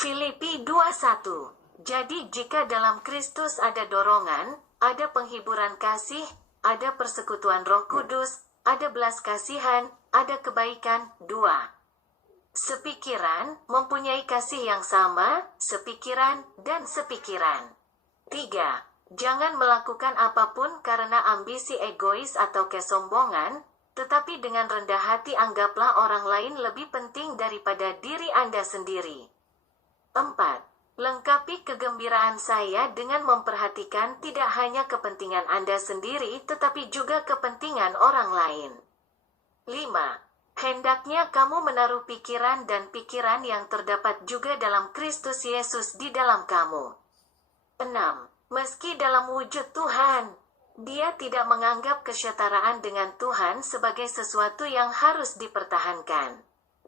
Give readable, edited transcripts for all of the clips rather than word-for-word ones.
Filipi 2:1. Jadi jika dalam Kristus ada dorongan, ada penghiburan kasih, ada persekutuan Roh Kudus, ada belas kasihan, ada kebaikan. 2. Sepikiran, mempunyai kasih yang sama, sepikiran, dan sepikiran. 3. Jangan melakukan apapun karena ambisi egois atau kesombongan, tetapi dengan rendah hati anggaplah orang lain lebih penting daripada diri Anda sendiri. 4. Lengkapi kegembiraan saya dengan memperhatikan tidak hanya kepentingan Anda sendiri tetapi juga kepentingan orang lain. 5. Hendaknya kamu menaruh pikiran dan pikiran yang terdapat juga dalam Kristus Yesus di dalam kamu. 6. Meski dalam wujud Tuhan, Dia tidak menganggap kesetaraan dengan Tuhan sebagai sesuatu yang harus dipertahankan.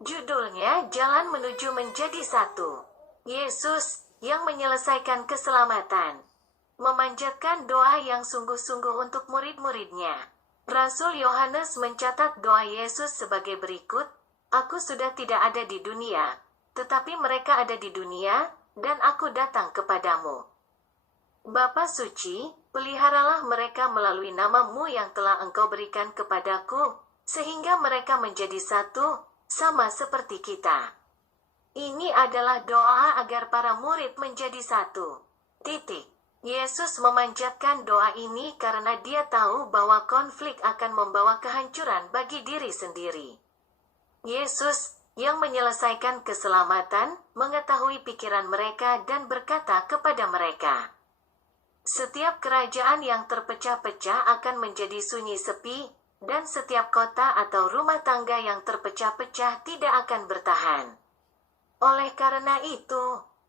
Judulnya Jalan Menuju Menjadi Satu. Yesus, yang menyelesaikan keselamatan, memanjatkan doa yang sungguh-sungguh untuk murid-muridnya. Rasul Yohanes mencatat doa Yesus sebagai berikut, "Aku sudah tidak ada di dunia, tetapi mereka ada di dunia, dan aku datang kepadamu. Bapa suci, peliharalah mereka melalui nama-Mu yang telah Engkau berikan kepadaku, sehingga mereka menjadi satu, sama seperti kita." Ini adalah doa agar para murid menjadi satu. Yesus memanjatkan doa ini karena Dia tahu bahwa konflik akan membawa kehancuran bagi diri sendiri. Yesus, yang menyelesaikan keselamatan, mengetahui pikiran mereka dan berkata kepada mereka, "Setiap kerajaan yang terpecah-pecah akan menjadi sunyi sepi, dan setiap kota atau rumah tangga yang terpecah-pecah tidak akan bertahan. Oleh karena itu,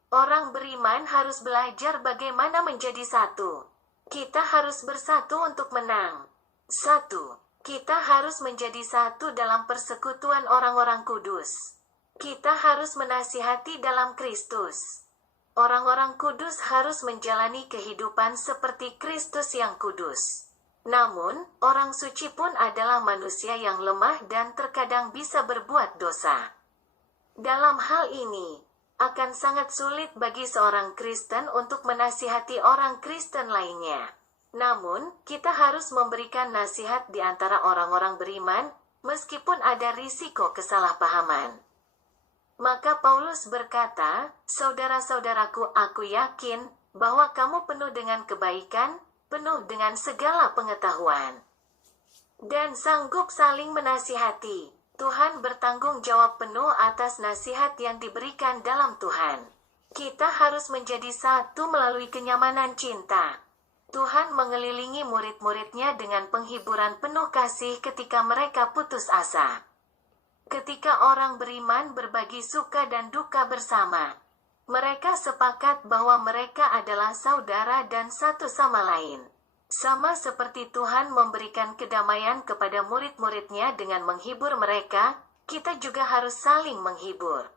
orang beriman harus belajar bagaimana menjadi satu. Kita harus bersatu untuk menang. 1. Kita harus menjadi satu dalam persekutuan orang-orang kudus. Kita harus menasihati dalam Kristus. Orang-orang kudus harus menjalani kehidupan seperti Kristus yang kudus. Namun, orang suci pun adalah manusia yang lemah dan terkadang bisa berbuat dosa. Dalam hal ini, akan sangat sulit bagi seorang Kristen untuk menasihati orang Kristen lainnya. Namun, kita harus memberikan nasihat di antara orang-orang beriman, meskipun ada risiko kesalahpahaman. Maka Paulus berkata, "Saudara-saudaraku, aku yakin bahwa kamu penuh dengan kebaikan, penuh dengan segala pengetahuan, dan sanggup saling menasihati." Tuhan bertanggung jawab penuh atas nasihat yang diberikan dalam Tuhan. Kita harus menjadi satu melalui kenyamanan cinta. Tuhan mengelilingi murid-muridnya dengan penghiburan penuh kasih ketika mereka putus asa. Ketika orang beriman berbagi suka dan duka bersama, mereka sepakat bahwa mereka adalah saudara dan satu sama lain. Sama seperti Tuhan memberikan kedamaian kepada murid-muridnya dengan menghibur mereka, kita juga harus saling menghibur.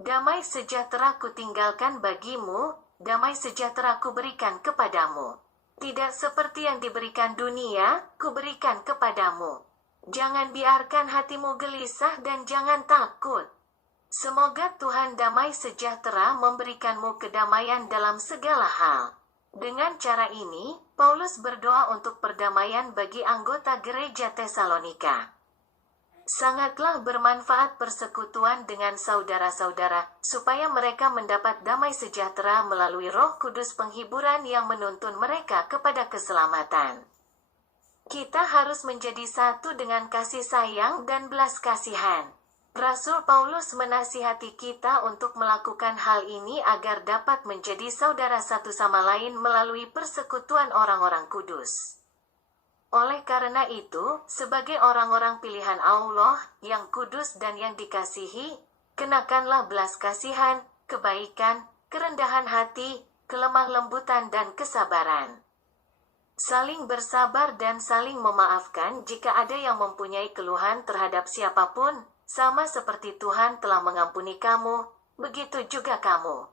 "Damai sejahtera kutinggalkan bagimu, damai sejahtera kuberikan kepadamu. Tidak seperti yang diberikan dunia, kuberikan kepadamu. Jangan biarkan hatimu gelisah dan jangan takut." Semoga Tuhan damai sejahtera memberikanmu kedamaian dalam segala hal. Dengan cara ini, Paulus berdoa untuk perdamaian bagi anggota gereja Tesalonika. Sangatlah bermanfaat persekutuan dengan saudara-saudara, supaya mereka mendapat damai sejahtera melalui Roh Kudus penghiburan yang menuntun mereka kepada keselamatan. Kita harus menjadi satu dengan kasih sayang dan belas kasihan. Rasul Paulus menasihati kita untuk melakukan hal ini agar dapat menjadi saudara satu sama lain melalui persekutuan orang-orang kudus. Oleh karena itu, sebagai orang-orang pilihan Allah, yang kudus dan yang dikasihi, kenakanlah belas kasihan, kebaikan, kerendahan hati, kelemah lembutan dan kesabaran. Saling bersabar dan saling memaafkan jika ada yang mempunyai keluhan terhadap siapapun, sama seperti Tuhan telah mengampuni kamu, begitu juga kamu.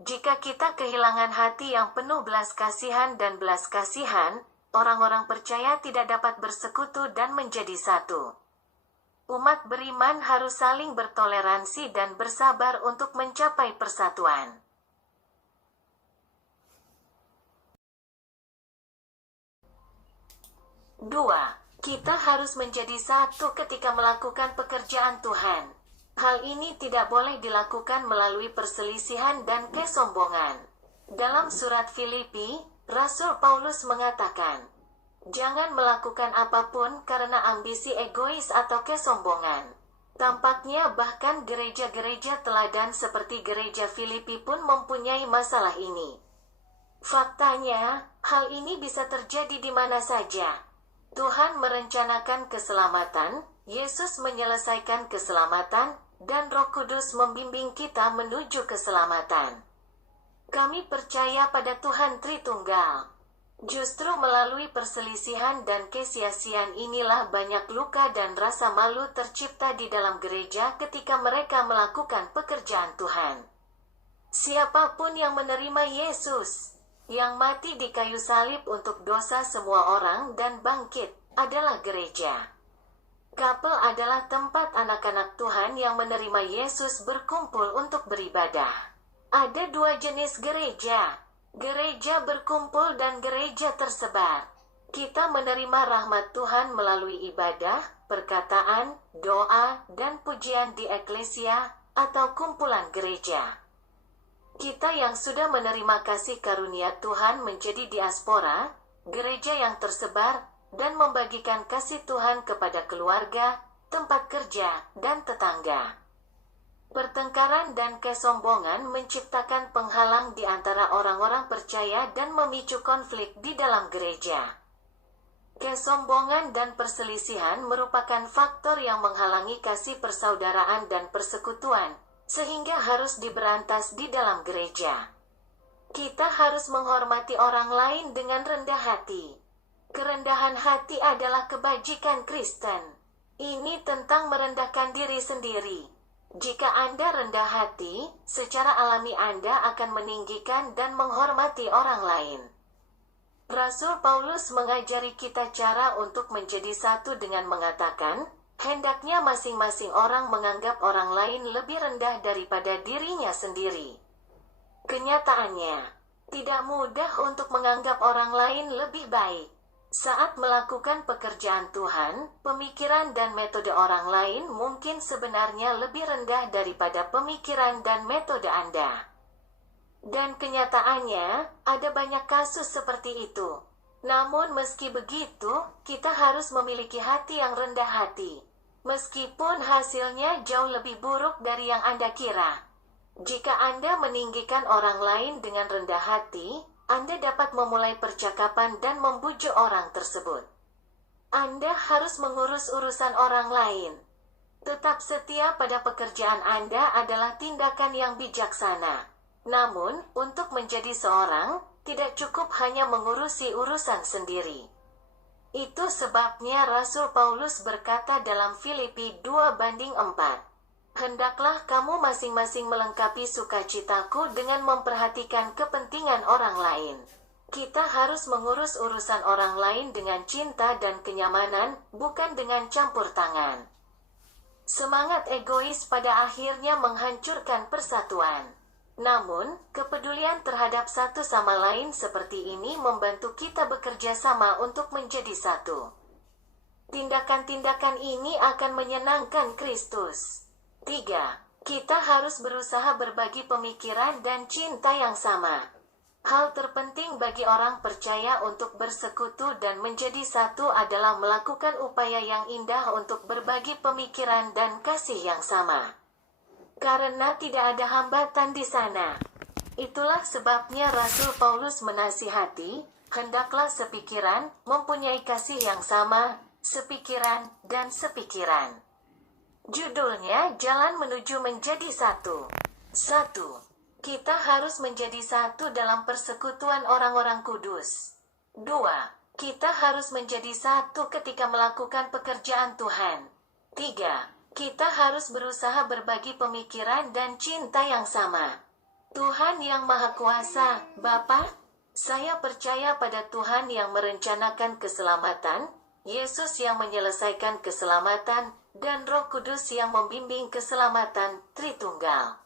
Jika kita kehilangan hati yang penuh belas kasihan dan belas kasihan, orang-orang percaya tidak dapat bersekutu dan menjadi satu. Umat beriman harus saling bertoleransi dan bersabar untuk mencapai persatuan. 2. Kita harus menjadi satu ketika melakukan pekerjaan Tuhan. Hal ini tidak boleh dilakukan melalui perselisihan dan kesombongan. Dalam surat Filipi, Rasul Paulus mengatakan, "Jangan melakukan apapun karena ambisi egois atau kesombongan." Tampaknya bahkan gereja-gereja teladan seperti gereja Filipi pun mempunyai masalah ini. Faktanya, hal ini bisa terjadi di mana saja. Tuhan merencanakan keselamatan, Yesus menyelesaikan keselamatan, dan Roh Kudus membimbing kita menuju keselamatan. Kami percaya pada Tuhan Tritunggal. Justru melalui perselisihan dan kesia-siaan inilah banyak luka dan rasa malu tercipta di dalam gereja ketika mereka melakukan pekerjaan Tuhan. Siapapun yang menerima Yesus, yang mati di kayu salib untuk dosa semua orang dan bangkit, adalah gereja. Kapel adalah tempat anak-anak Tuhan yang menerima Yesus berkumpul untuk beribadah. Ada dua jenis gereja. Gereja berkumpul dan gereja tersebar. Kita menerima rahmat Tuhan melalui ibadah, perkataan, doa, dan pujian di eklesia atau kumpulan gereja. Kita yang sudah menerima kasih karunia Tuhan menjadi diaspora, gereja yang tersebar, dan membagikan kasih Tuhan kepada keluarga, tempat kerja, dan tetangga. Pertengkaran dan kesombongan menciptakan penghalang di antara orang-orang percaya dan memicu konflik di dalam gereja. Kesombongan dan perselisihan merupakan faktor yang menghalangi kasih persaudaraan dan persekutuan, sehingga harus diberantas di dalam gereja. Kita harus menghormati orang lain dengan rendah hati. Kerendahan hati adalah kebajikan Kristen. Ini tentang merendahkan diri sendiri. Jika Anda rendah hati, secara alami Anda akan meninggikan dan menghormati orang lain. Rasul Paulus mengajari kita cara untuk menjadi satu dengan mengatakan, hendaknya masing-masing orang menganggap orang lain lebih rendah daripada dirinya sendiri. Kenyataannya, tidak mudah untuk menganggap orang lain lebih baik. Saat melakukan pekerjaan Tuhan, pemikiran dan metode orang lain mungkin sebenarnya lebih rendah daripada pemikiran dan metode Anda. Dan kenyataannya, ada banyak kasus seperti itu. Namun meski begitu, kita harus memiliki hati yang rendah hati. Meskipun hasilnya jauh lebih buruk dari yang Anda kira. Jika Anda meninggikan orang lain dengan rendah hati, Anda dapat memulai percakapan dan membujuk orang tersebut. Anda harus mengurus urusan orang lain. Tetap setia pada pekerjaan Anda adalah tindakan yang bijaksana. Namun, untuk menjadi seorang, tidak cukup hanya mengurusi urusan sendiri. Itu sebabnya Rasul Paulus berkata dalam Filipi 2:4, "Hendaklah kamu masing-masing melengkapi sukacitaku dengan memperhatikan kepentingan orang lain." Kita harus mengurus urusan orang lain dengan cinta dan kenyamanan, bukan dengan campur tangan. Semangat egois pada akhirnya menghancurkan persatuan. Namun, kepedulian terhadap satu sama lain seperti ini membantu kita bekerja sama untuk menjadi satu. Tindakan-tindakan ini akan menyenangkan Kristus. 3. Kita harus berusaha berbagi pemikiran dan cinta yang sama. Hal terpenting bagi orang percaya untuk bersekutu dan menjadi satu adalah melakukan upaya yang indah untuk berbagi pemikiran dan kasih yang sama. Karena tidak ada hambatan di sana. Itulah sebabnya Rasul Paulus menasihati, hendaklah sepikiran, mempunyai kasih yang sama, sepikiran, dan sepikiran. Judulnya Jalan Menuju Menjadi Satu. 1. Kita harus menjadi satu dalam persekutuan orang-orang kudus. 2. Kita harus menjadi satu ketika melakukan pekerjaan Tuhan. 3. Kita harus berusaha berbagi pemikiran dan cinta yang sama. Tuhan yang Maha Kuasa, Bapa, saya percaya pada Tuhan yang merencanakan keselamatan, Yesus yang menyelesaikan keselamatan, dan Roh Kudus yang membimbing keselamatan Tritunggal.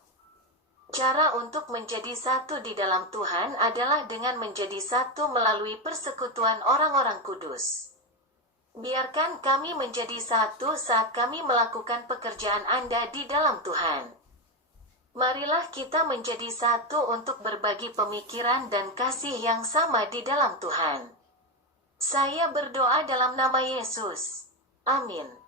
Cara untuk menjadi satu di dalam Tuhan adalah dengan menjadi satu melalui persekutuan orang-orang kudus. Biarkan kami menjadi satu saat kami melakukan pekerjaan Anda di dalam Tuhan. Marilah kita menjadi satu untuk berbagi pemikiran dan kasih yang sama di dalam Tuhan. Saya berdoa dalam nama Yesus. Amin.